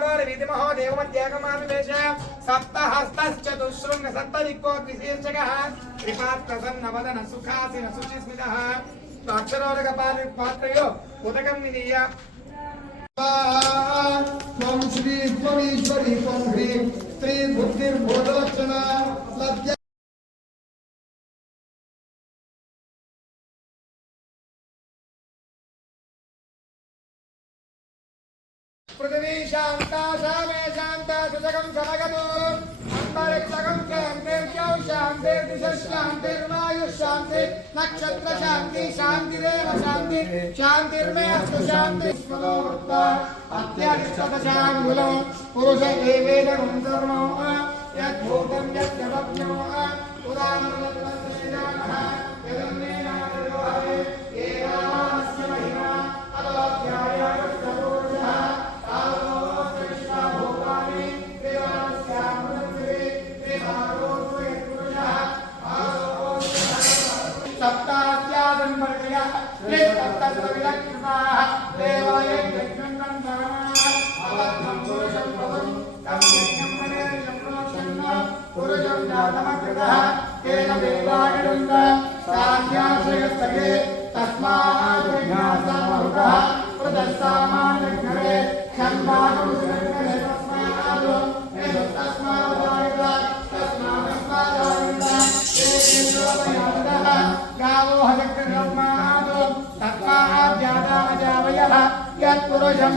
षोडो रविमहो देवमध्यागमाभिवेश सप्तहस्तश्चतुःशृङ्ग सप्तदिक्को द्विशीर्षकः त्रिपात्रसन्नवदन सुखासिन सुचिस्मितः अक्षरोरकपात्रयो उदकं निनीय त्वं श्री त्वमीश्वरी त्वं ह्रीं त्रीभुक्तिर्बोधलक्षणा सत्य పృథివీ శాంతా శామే శాంతా సమగతో అంతరిక్షగం శాంతిర్యౌ నక్షత్ర శాంతి శాంతిరేవ శాంతి శాంతిర్మే అస్తు శాంతి స్మృత అత్యధిష్ఠత పురుష ఏవేదం యద్భూతం పురుషం జాతమకృతః తేన దేవాయుంద సాధ్యాశ్రయస్తగే తస్మాత్ విజ్ఞాసామృతః ప్రదస్సామానఘ్నరే ఛందాగం సురంగరే తస్మాత్ ఏతత్ తస్మాదాయుధ తస్మాదస్మాదాయుధ ఏకేంద్రోపయాదః గావో హజక్రమాద్ తస్మాద్యాదాజావయః యత్పురుషం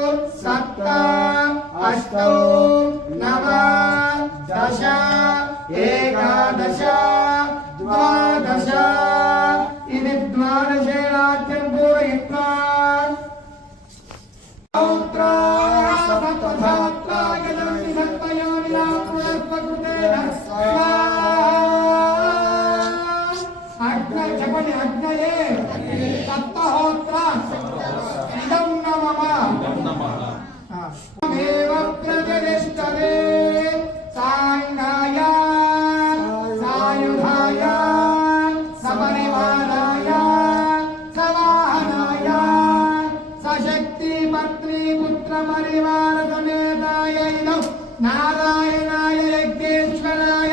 ఆదిత్యవర్ణం తమదస్తు భారే తస్యత్వైవం బ్రాహ్మణో అగ్న చెప్పండి అగ్నయే సప్తహోత్ర. ఇదం నమమ దేవ ప్రతిష్టరే. సాంగాయ సాయుధాయ. సపరివారాయ సవాహనాయ సశక్తి పత్ని పుత్ర పరివార సమేతాయ ఇదం. నారాయణాయ యజ్ఞేశ్వరాయ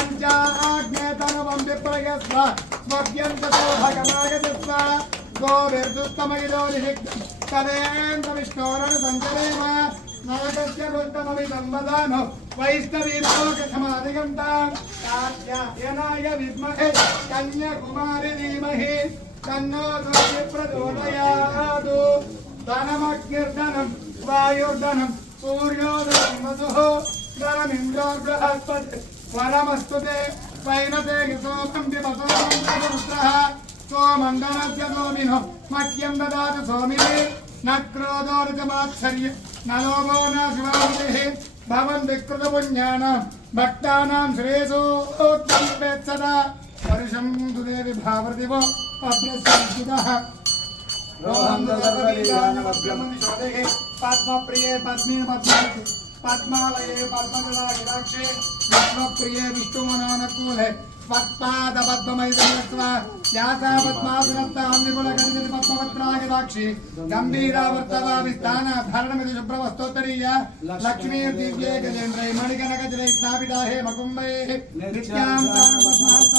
పాంచాగ్నేతనువం విప్రయస్వ స్వభ్యంతతో భగమాగతిస్వ గోవిర్దుత్తమగిదో నిషిక్తం తదేంద్ర విష్ణోరణ సంచరేమ నరకస్య దుష్టమమిదం వదాను వైష్ణవీలోకసమాధిగంతాం కాత్యాయనాయ విద్మహే కన్యాకుమారి ధీమహి తన్నో దుర్గి ప్రచోదయాదు ధనమగ్నిర్ధనం వాయుర్ధనం సూర్యోదయం వధుః ధనమింద్రో బృహస్పతి వరమస్తుతే వైనతే సోమం విమసో సోమంగళస్య సోమినో మహ్యం దదాతు సోమిని నక్రోదోరుజమాత్సర్య నలోభో నా శివాభిదేహి భవన్ వికృత పుణ్యానాం భక్తానాం శ్రేయోత్వేత్ సదా పరుషం దుదేవి భావృతివో పద్మప్రియే పద్మే పద్మాతి पद्मालये पद्मजलाक्षे विश्वप्रिये विष्णुमनानकूले त्वत्पादपद्ममैदस्व व्यासा पद्मासुरस्ताम्निकुलकटिति पद्मपत्रागदाक्षि गम्भीरा वर्तवाभिस्थानाधारणमिति शुभ्रवस्तोत्तरीय लक्ष्मीर्दिव्ये गजेन्द्रै मणिकनकजलै स्थापिता हे मकुम्बैः नित्यां पद्मास्ता